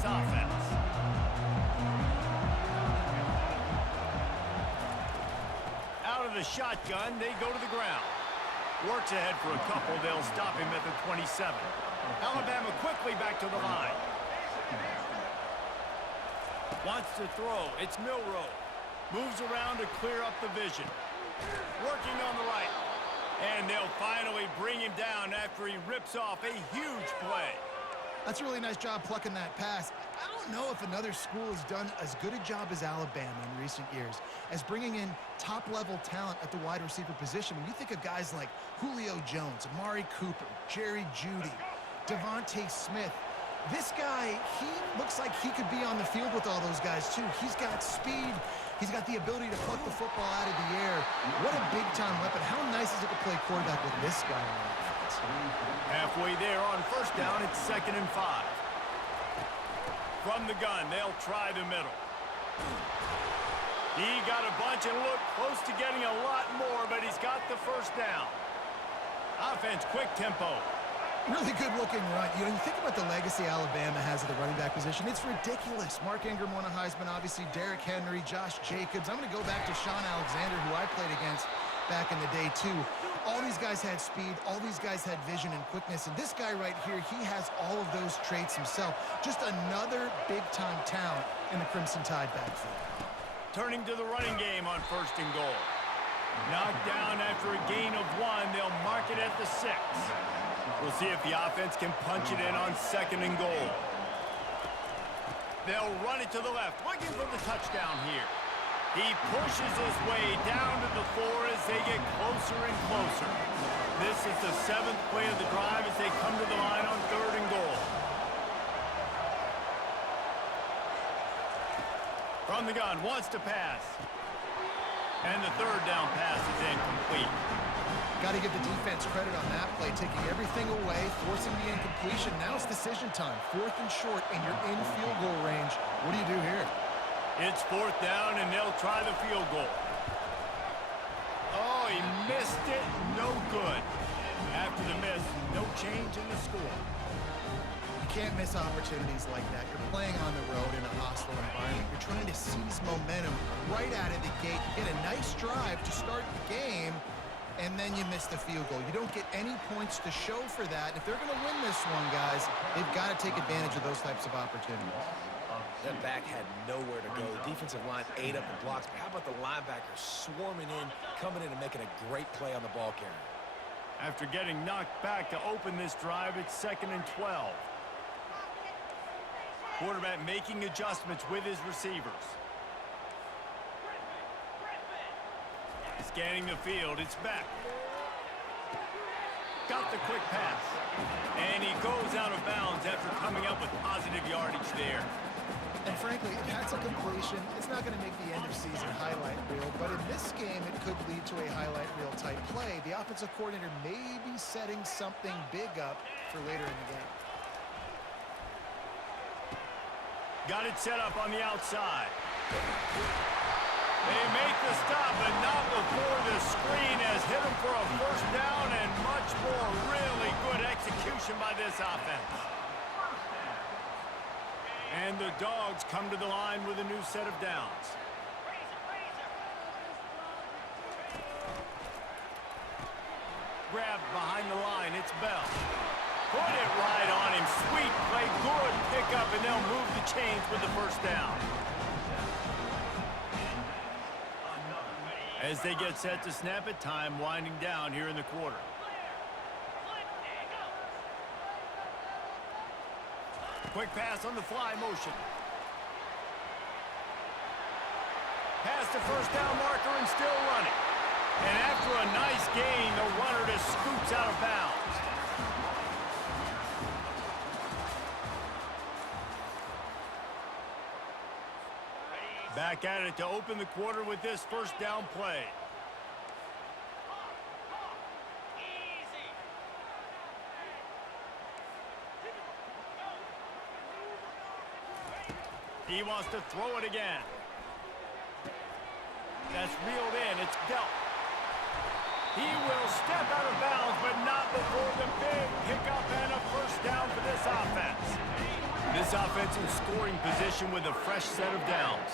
this offense. Out of the shotgun, they go to the ground. Works ahead for a couple. They'll stop him at the 27. Alabama quickly back to the line. Wants to throw. It's Milroe. Moves around to clear up the vision. Working on the right. And they'll finally bring him down after he rips off a huge play. That's a really nice job plucking that pass. I don't know if another school has done as good a job as Alabama in recent years as bringing in top-level talent at the wide receiver position. When you think of guys like Julio Jones, Amari Cooper, Jerry Jeudy, Devontae Smith, this guy, he looks like he could be on the field with all those guys too. He's got speed. He's got the ability to pluck the football out of the air. What a big-time weapon. How nice is it to play quarterback with this guy on offense? Halfway there on first down, it's 2nd and 5. From the gun, they'll try the middle. He got a bunch and looked close to getting a lot more, but he's got the first down. Offense, quick tempo. Really good-looking run. You know, you think about the legacy Alabama has at the running back position. It's ridiculous. Mark Ingram won a Heisman, obviously. Derrick Henry, Josh Jacobs. I'm going to go back to Sean Alexander, who I played against back in the day, too. All these guys had speed. All these guys had vision and quickness. And this guy right here, he has all of those traits himself. Just another big-time talent in the Crimson Tide backfield. Turning to the running game on 1st and goal. Knocked down after a gain of 1. They'll mark it at the 6. We'll see if the offense can punch it in on 2nd and goal. They'll run it to the left, looking for the touchdown here. He pushes his way down to the 4 as they get closer and closer. This is the 7th play of the drive as they come to the line on 3rd and goal. From the gun, wants to pass. And the 3rd down pass is incomplete. Got to give the defense credit on that play, taking everything away, forcing the incompletion. Now it's decision time. 4th and short, and you're in field goal range. What do you do here? It's 4th down, and they'll try the field goal. Oh, he missed it. No good. After the miss, no change in the score. You can't miss opportunities like that. You're playing on the road in a hostile environment. You're trying to seize momentum right out of the gate. You get a nice drive to start the game, and then you miss the field goal. You don't get any points to show for that. If they're going to win this one, guys, they've got to take advantage of those types of opportunities. That back had nowhere to go. Defensive line ate up the blocks. But how about the linebacker swarming in, coming in and making a great play on the ball carrier? After getting knocked back to open this drive, it's 2nd and 12. Quarterback making adjustments with his receivers. Scanning the field, it's back. Got the quick pass. And he goes out of bounds after coming up with positive yardage there. And frankly, if that's a completion, it's not going to make the end-of-season highlight reel. But in this game, it could lead to a highlight reel type play. The offensive coordinator may be setting something big up for later in the game. Got it set up on the outside. They make the stop, but not before the screen has hit him for a 1st down and much more. Really good execution by this offense. And the Dogs come to the line with a new set of downs. Grabbed behind the line, it's Bell. Put it right on him. Sweet play, good pickup, and they'll move the chains with the 1st down. As they get set to snap it, time winding down here in the quarter. Quick pass on the fly motion. Past the 1st down marker and still running. And after a nice gain, the runner just scoops out of bounds. Back at it to open the quarter with this 1st down play. He wants to throw it again. That's reeled in. It's dealt. He will step out of bounds, but not before the big pickup and a 1st down for this offense. This this offense in scoring position with a fresh set of downs.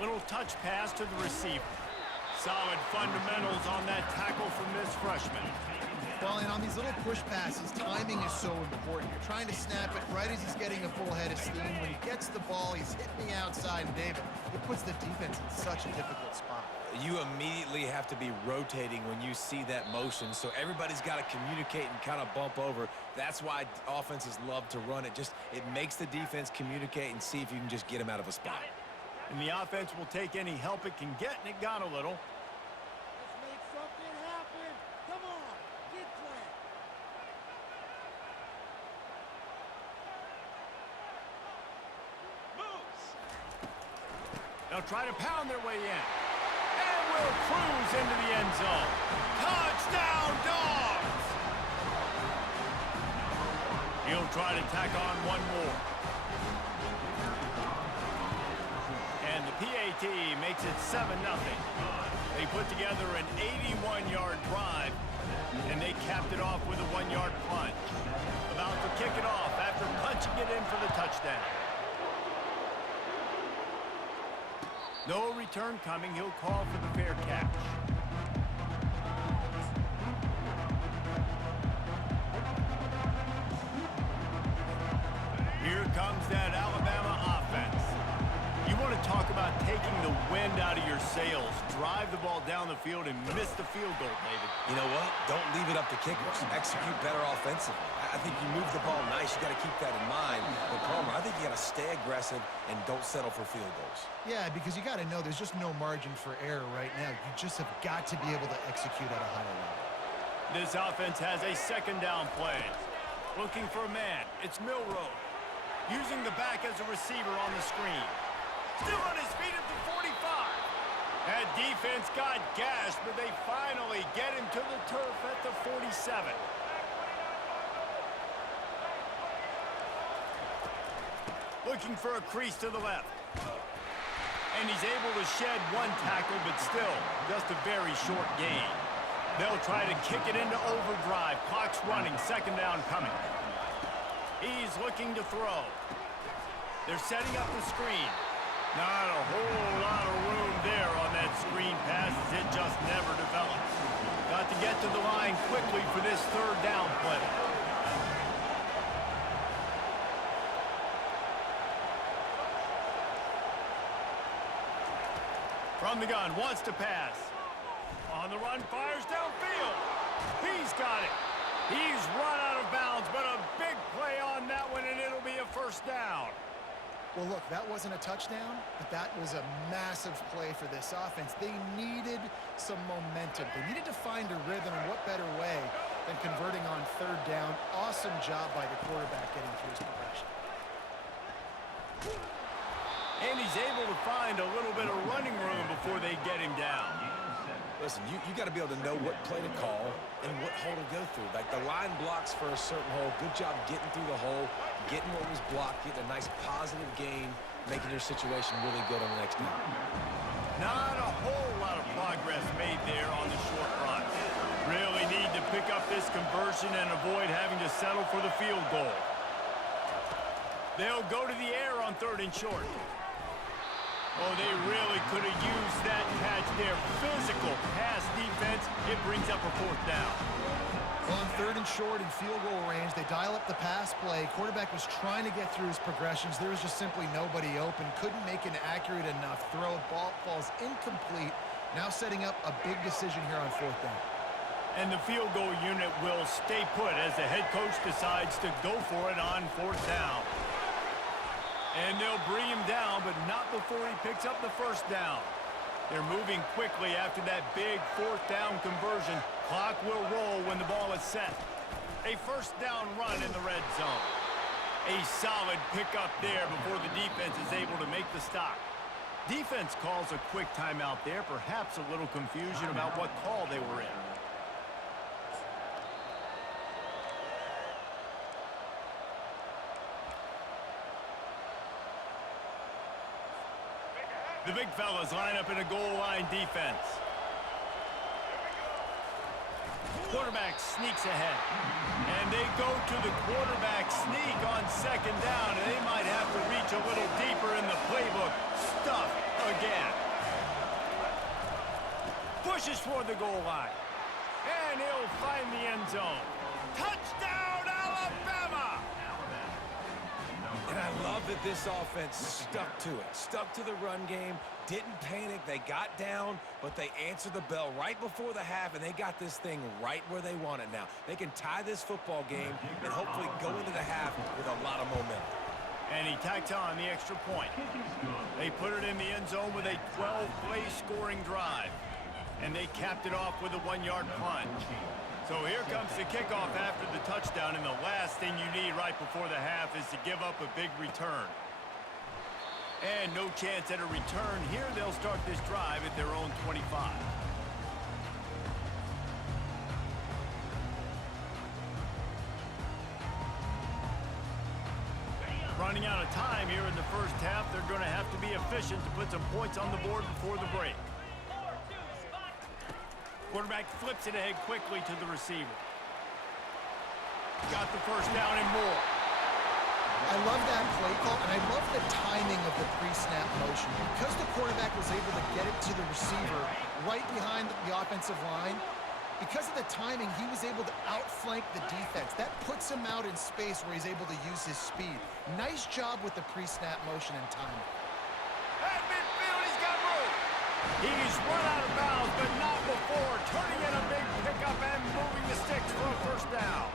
Little touch pass to the receiver. Solid fundamentals on that tackle from this freshman. Well, and on these little push passes, timing is so important. You're trying to snap it right as he's getting a full head of steam. When he gets the ball, he's hitting the outside, and David, it puts the defense in such a difficult spot. You immediately have to be rotating when you see that motion, so everybody's got to communicate and kind of bump over. That's why offenses love to run it. It makes the defense communicate and see if you can just get him out of a spot. And the offense will take any help it can get, and it got a little. Let's make something happen. Come on, get playing. Moves. They'll try to pound their way in. And will cruise into the end zone. Touchdown, Dogs! He'll try to tack on one more. And the PAT makes it 7-0. They put together an 81-yard drive, and they capped it off with a 1-yard punt. About to kick it off after punching it in for the touchdown. No return coming. He'll call for the fair catch. Here comes that Alabama offense. You want to talk about taking the wind out of your sails. Drive the ball down the field and miss the field goal, David. You know what? Don't leave it up to kickers. Execute better offensively. I think you move the ball nice. You got to keep that in mind. But Palmer, I think you got to stay aggressive and don't settle for field goals. Yeah, because you got to know there's just no margin for error right now. You just have got to be able to execute at a higher level. This offense has a second down play. Looking for a man. It's Milroe. Using the back as a receiver on the screen. Still on his feet at the 45. That defense got gashed, but they finally get him to the turf at the 47. Looking for a crease to the left. And he's able to shed one tackle, but still just a very short gain. They'll try to kick it into overdrive. Clock's running, second down coming. He's looking to throw. They're setting up the screen. Not a whole lot of room there on that screen pass as it just never developed. Got to get to the line quickly for this third down play. From the gun, wants to pass. On the run, fires downfield. He's got it. He's run out of bounds, but a big play on that one, and it'll be a first down. Well, look, that wasn't a touchdown, but that was a massive play for this offense. They needed some momentum. They needed to find a rhythm, and what better way than converting on third down. Awesome job by the quarterback getting through his progression. And he's able to find a little bit of running room before they get him down. Listen, you got to be able to know what play to call and what hole to go through. Like the line blocks for a certain hole. Good job getting through the hole, getting what was blocked, getting a nice positive gain, making your situation really good on the next down. Not a whole lot of progress made there on the short run. Really need to pick up this conversion and avoid having to settle for the field goal. They'll go to the air on third and short. Oh, they really could have used that catch there. Physical pass defense. It brings up a fourth down. Well, on third and short and field goal range, they dial up the pass play. Quarterback was trying to get through his progressions. There was just simply nobody open. Couldn't make an accurate enough throw. Ball falls incomplete. Now setting up a big decision here on fourth down. And the field goal unit will stay put as the head coach decides to go for it on fourth down. And they'll bring him down, but not before he picks up the first down. They're moving quickly after that big fourth down conversion. Clock will roll when the ball is set. A first down run in the red zone. A solid pickup there before the defense is able to make the stop. Defense calls a quick timeout there. Perhaps a little confusion about what call they were in. The big fellas line up in a goal line defense. Quarterback sneaks ahead. And they go to the quarterback sneak on second down, and they might have to reach a little deeper in the playbook. Stuff again. Pushes for the goal line. And he'll find the end zone. Touchdown, Alabama! And I love that this offense stuck to it, stuck to the run game, didn't panic. They got down, but they answered the bell right before the half, and they got this thing right where they want it now. They can tie this football game and hopefully go into the half with a lot of momentum. And he tacks on the extra point. They put it in the end zone with a 12-play scoring drive. And they capped it off with a 1-yard plunge. So here comes the kickoff after the touchdown, and the last thing you need right before the half is to give up a big return. And no chance at a return here. They'll start this drive at their own 25. Running out of time here in the first half. They're going to have to be efficient to put some points on the board before the break. Quarterback flips it ahead quickly to the receiver. Got the first down and more. I love that play call, and I love the timing of the pre-snap motion. Because the quarterback was able to get it to the receiver right behind the offensive line, because of the timing, he was able to outflank the defense. That puts him out in space where he's able to use his speed. Nice job with the pre-snap motion and timing. At midfield, he's got room. He's run out of bounds, but not before turning in a big pickup and moving the sticks for a first down.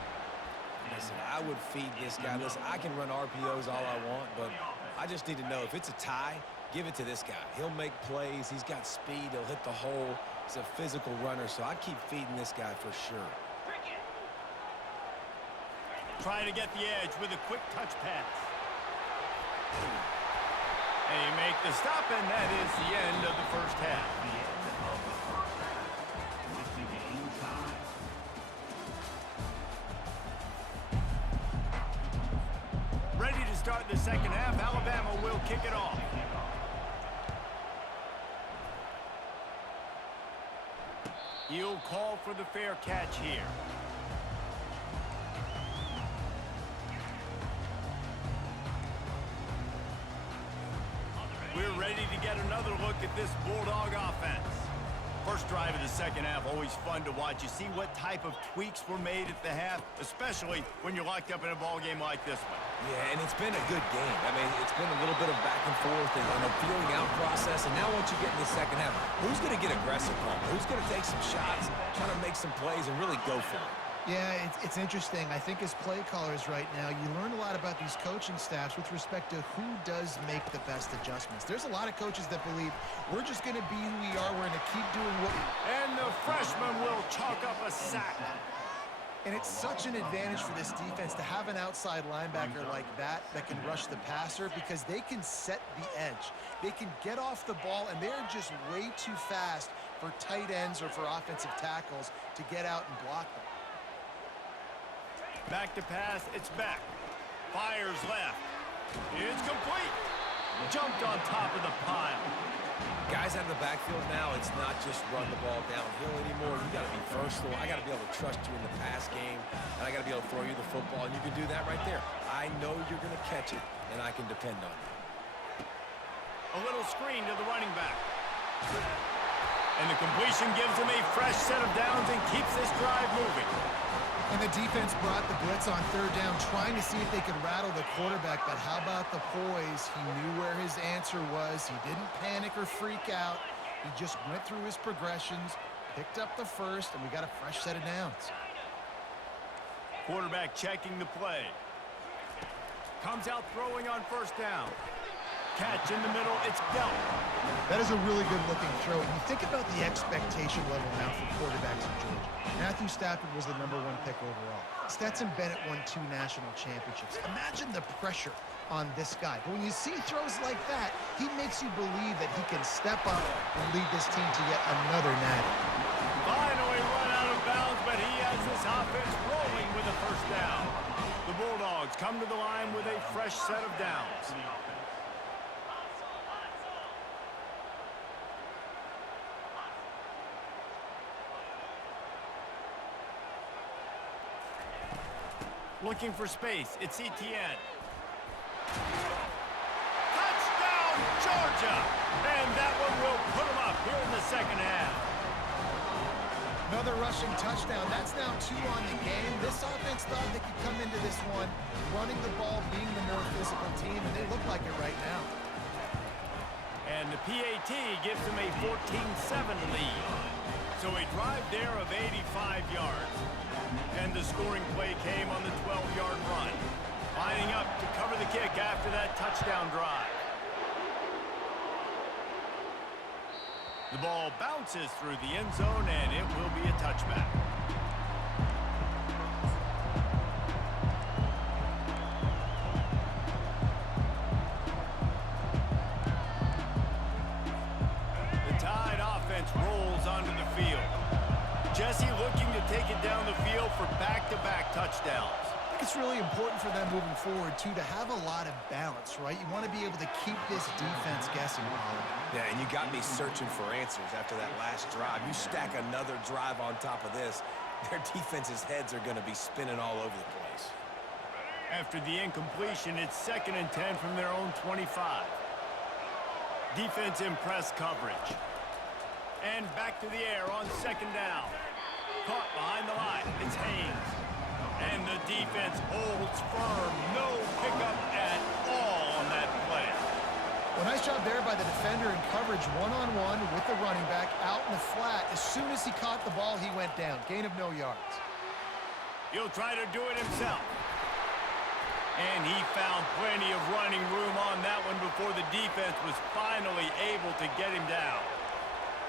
Listen, I would feed this guy. Listen, I can run RPOs all I want, but I just need to know if it's a tie, give it to this guy. He'll make plays. He's got speed. He'll hit the hole. He's a physical runner, so I'd keep feeding this guy for sure. Trying to get the edge with a quick touch pass. They make the stop, and that is the end of the first half. Ready to start the second half. Alabama will kick it off. He'll call for the fair catch here. We're ready to get another look at this Bulldog offense. First drive of the second half, always fun to watch. You see what type of tweaks were made at the half, especially when you're locked up in a ball game like this one. Yeah, and it's been a good game. I mean, it's been a little bit of back and forth and a feeling out process. And now once you get in the second half, who's going to get aggressive, Paul? Who's going to take some shots, try to make some plays, and really go for it? Yeah, it's interesting. I think as play callers right now, you learn a lot about these coaching staffs with respect to who does make the best adjustments. There's a lot of coaches that believe we're just going to be who we are. We're going to keep doing what we... And the freshman will chalk up a sack. And it's such an advantage for this defense to have an outside linebacker like that can rush the passer because they can set the edge. They can get off the ball, and they're just way too fast for tight ends or for offensive tackles to get out and block them. Back to pass, it's back. Fires left. It's complete. Jumped on top of the pile. Guys out of the backfield now, it's not just run the ball downhill anymore. You got to be versatile. I got to be able to trust you in the pass game, and I got to be able to throw you the football, and you can do that right there. I know you're going to catch it, and I can depend on you. A little screen to the running back. And the completion gives him a fresh set of downs and keeps this drive moving. And the defense brought the blitz on third down, trying to see if they could rattle the quarterback. But how about the poise? He knew where his answer was. He didn't panic or freak out. He just went through his progressions, picked up the first, and we got a fresh set of downs. Quarterback checking the play. Comes out throwing on first down. Catch in the middle, it's dealt. That is a really good-looking throw. And you think about the expectation level now for quarterbacks in Georgia. Matthew Stafford was the #1 pick overall. Stetson Bennett won 2 national championships. Imagine the pressure on this guy. But when you see throws like that, he makes you believe that he can step up and lead this team to yet another natty. Finally run out of bounds, but he has this offense rolling with a first down. The Bulldogs come to the line with a fresh set of downs. Looking for space. It's ETN. Touchdown, Georgia! And that one will put them up here in the second half. Another rushing touchdown. That's now 2 on the game. This offense thought they could come into this one running the ball, being the more physical team, and they look like it right now. And the PAT gives them a 14-7 lead. So a drive there of 85 yards. And the scoring play came on the 12-yard run. Lining up to cover the kick after that touchdown drive. The ball bounces through the end zone, and it will be a touchback. The Tide offense rolls onto the field. Jesse looking to take it down the field for back-to-back touchdowns. I think it's really important for them moving forward, too, to have a lot of balance, right? You want to be able to keep this defense guessing, Pollard. Yeah, and you got me searching for answers after that last drive. You stack another drive on top of this, their defense's heads are going to be spinning all over the place. After the incompletion, it's 2nd and 10 from their own 25. Defense in press coverage. And back to the air on 2nd down. Caught behind the line. It's Haynes. And the defense holds firm. No pickup at all on that play. Well, nice job there by the defender in coverage one-on-one with the running back out in the flat. As soon as he caught the ball, he went down. Gain of no yards. He'll try to do it himself. And he found plenty of running room on that one before the defense was finally able to get him down.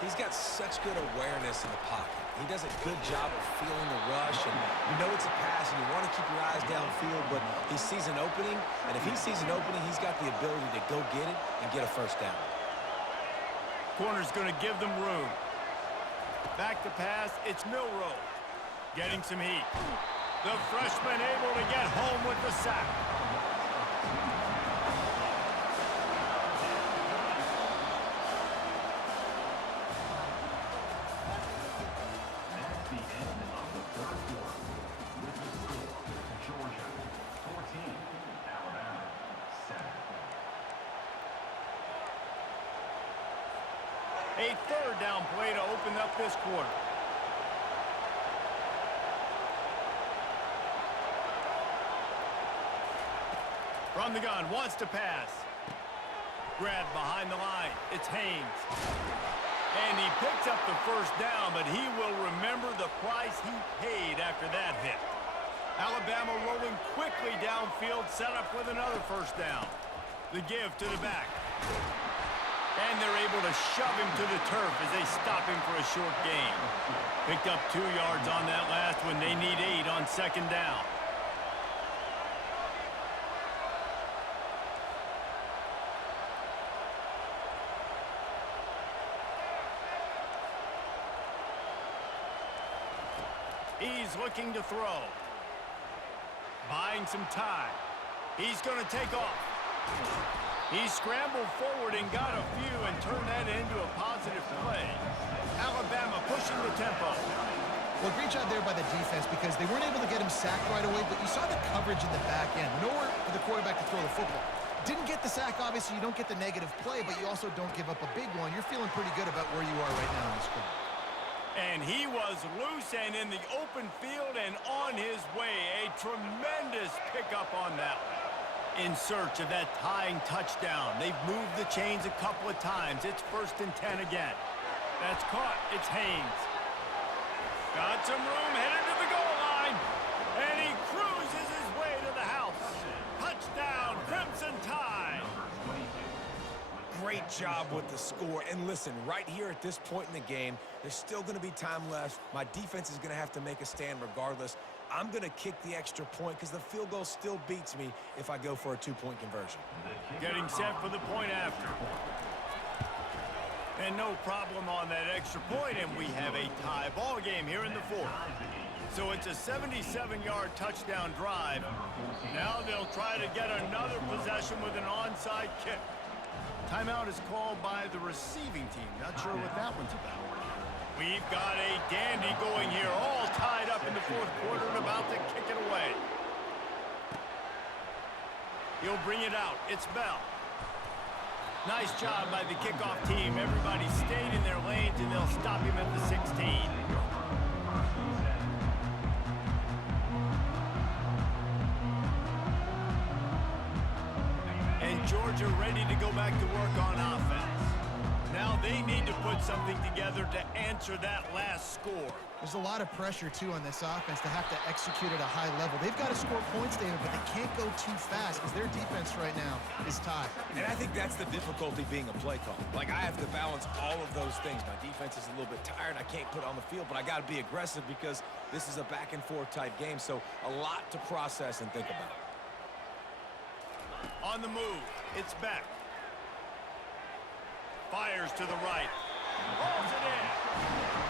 He's got such good awareness in the pocket. He does a good job of feeling the rush, and you know it's a pass, and you want to keep your eyes downfield, but he sees an opening, and if he sees an opening, he's got the ability to go get it and get a first down. Corner's going to give them room. Back to pass, it's Milroe. Getting some heat. The freshman able to get home with the sack. A 3rd down play to open up this quarter. From the gun, wants to pass. Grabbed behind the line. It's Haynes. And he picks up the first down, but he will remember the price he paid after that hit. Alabama rolling quickly downfield, set up with another first down. The give to the back. And they're able to shove him to the turf as they stop him for a short gain. Picked up 2 yards on that last one. They need 8 on 2nd down. He's looking to throw. Buying some time. He's going to take off. He scrambled forward and got a few and turned that into a positive play. Alabama pushing the tempo. Well, great job there by the defense because they weren't able to get him sacked right away, but you saw the coverage in the back end. Nowhere for the quarterback to throw the football. Didn't get the sack, obviously. You don't get the negative play, but you also don't give up a big one. You're feeling pretty good about where you are right now in this game. And he was loose and in the open field and on his way. A tremendous pickup on that one. In search of that tying touchdown. They've moved the chains a couple of times. It's 1st and 10 again. That's caught. It's Haynes. Got some room, headed to the goal line. And he cruises his way to the house. Touchdown, Crimson Tide. Great job with the score. And listen, right here at this point in the game, there's still going to be time left. My defense is going to have to make a stand regardless. I'm going to kick the extra point because the field goal still beats me if I go for a 2-point conversion. Getting set for the point after. And no problem on that extra point, and we have a tie ball game here in the 4th. So it's a 77-yard touchdown drive. Now they'll try to get another possession with an onside kick. Timeout is called by the receiving team. Not sure what that one's about. We've got a dandy going here, all tied up in the 4th quarter and about to kick it away. He'll bring it out. It's Bell. Nice job by the kickoff team. Everybody stayed in their lanes, and they'll stop him at the 16. And Georgia ready to go back to work on offense. Now they need to put something together to answer that last score. There's a lot of pressure, too, on this offense to have to execute at a high level. They've got to score points, David, but they can't go too fast because their defense right now is tied. And I think that's the difficulty being a play call. Like, I have to balance all of those things. My defense is a little bit tired. I can't put it on the field, but I got to be aggressive because this is a back-and-forth type game, so a lot to process and think about. On the move, it's Beck. Fires to the right. Rolls it in.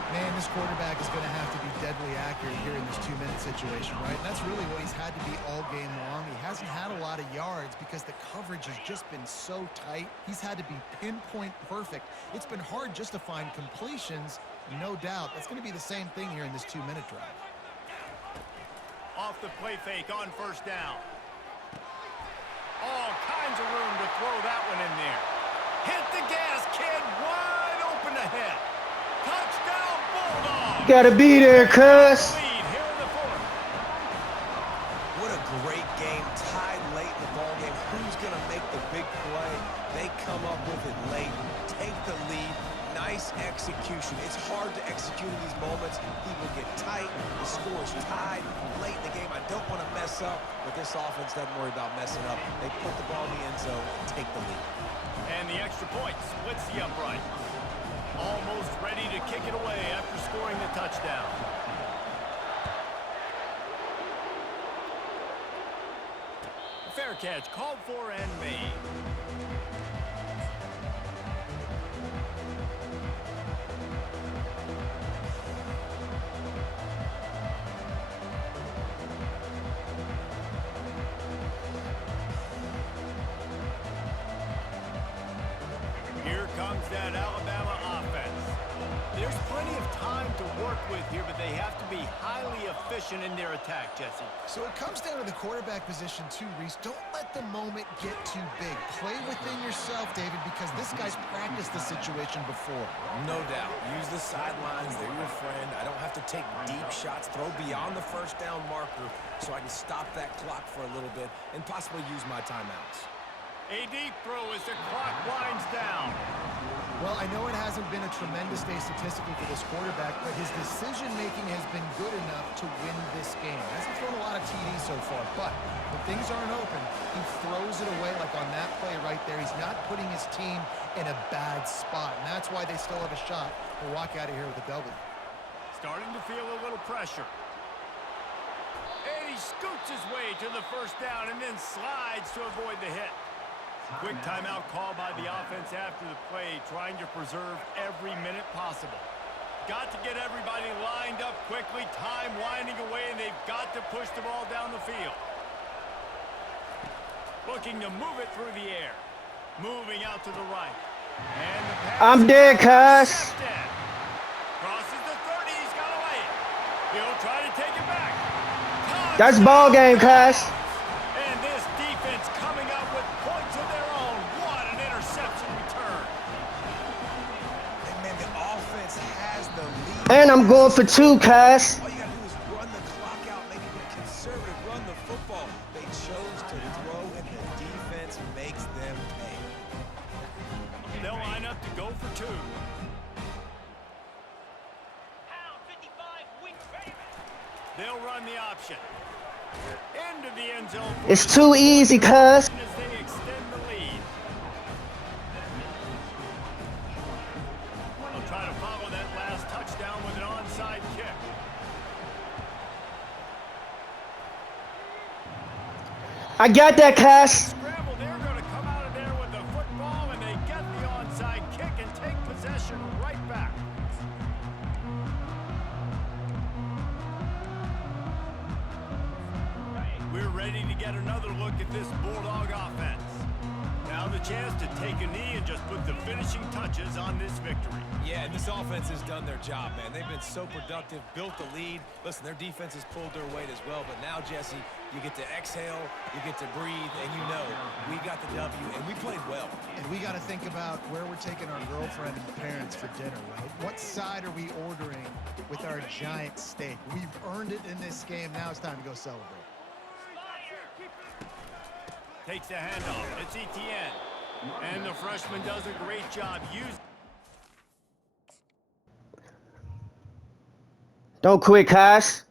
Man, this quarterback is going to have to be deadly accurate here in this 2-minute situation, right? And that's really what he's had to be all game long. He hasn't had a lot of yards because the coverage has just been so tight. He's had to be pinpoint perfect. It's been hard just to find completions, no doubt. That's going to be the same thing here in this 2-minute drive. Off the play fake on first down. All kinds of room to throw that one in there. Hit the gas, kid. Wide open ahead. Touchdown, Bulldogs. Gotta be there, cuz. Lead here in the fourth. What a great game, tied late in the ball game. Who's going to make the big play? They come up with it late, take the lead. Nice execution. It's hard to execute in these moments. People get tight. The score is tied late in the game. I don't want to mess up, but this offense doesn't worry about messing up. They put the ball in the end zone and take the lead. And the extra point splits the upright. Almost ready to kick it away after scoring the touchdown. Fair catch called for and made. Here comes that Alabama offense. There's plenty of time to work with here, but they have to be highly efficient in their attack, Jesse. So it comes down to the quarterback position too, Reese. Don't let the moment get too big. Play within yourself, David, because this guy's practiced the situation before. No doubt. Use the sidelines. They're your friend. I don't have to take deep shots. Throw beyond the first down marker so I can stop that clock for a little bit and possibly use my timeouts. A deep throw as the clock winds down. Well, I know it hasn't been a tremendous day statistically for this quarterback, but his decision-making has been good enough to win this game. Hasn't thrown a lot of TDs so far, but when things aren't open, he throws it away like on that play right there. He's not putting his team in a bad spot, and that's why they still have a shot to walk out of here with a W. Starting to feel a little pressure. And he scoots his way to the first down and then slides to avoid the hit. Quick timeout call by the offense after the play, trying to preserve every minute possible. Got to get everybody lined up quickly, time winding away, and they've got to push the ball down the field. Looking to move it through the air. Moving out to the right. And the pass I'm dead, cuz. Crosses the 30, he's got away. He'll try to take it back. That's ball game, cuz. And this defense coming up with points of their own. What an interception return. And man, the offense has the lead. And I'm going for 2, cuz. All you gotta do is run the clock out, maybe be conservative, run the football. They chose to throw, and the defense makes them pay. They'll line up to go for 2. They'll run the option. Into the end zone. It's too easy, cuz. As they extend the lead. They'll try to follow that last touchdown with an onside kick. I got that, cuz. Scramble, they're going to come out of there with the football, and they get the onside kick and take possession right back. We're ready to get another look at this Bulldog offense. Now the chance to take a knee and just put the finishing touches on this victory. Yeah, and this offense has done their job, man. They've been so productive, built the lead. Listen, their defense has pulled their weight as well, but now, Jesse, you get to exhale, you get to breathe, and you know we got the W, and we played well. And we got to think about where we're taking our girlfriend and parents for dinner, right? What side are we ordering with our giant steak? We've earned it in this game. Now it's time to go celebrate. Takes the handoff. It's Etienne. And the freshman does a great job using. Don't quit, Cass.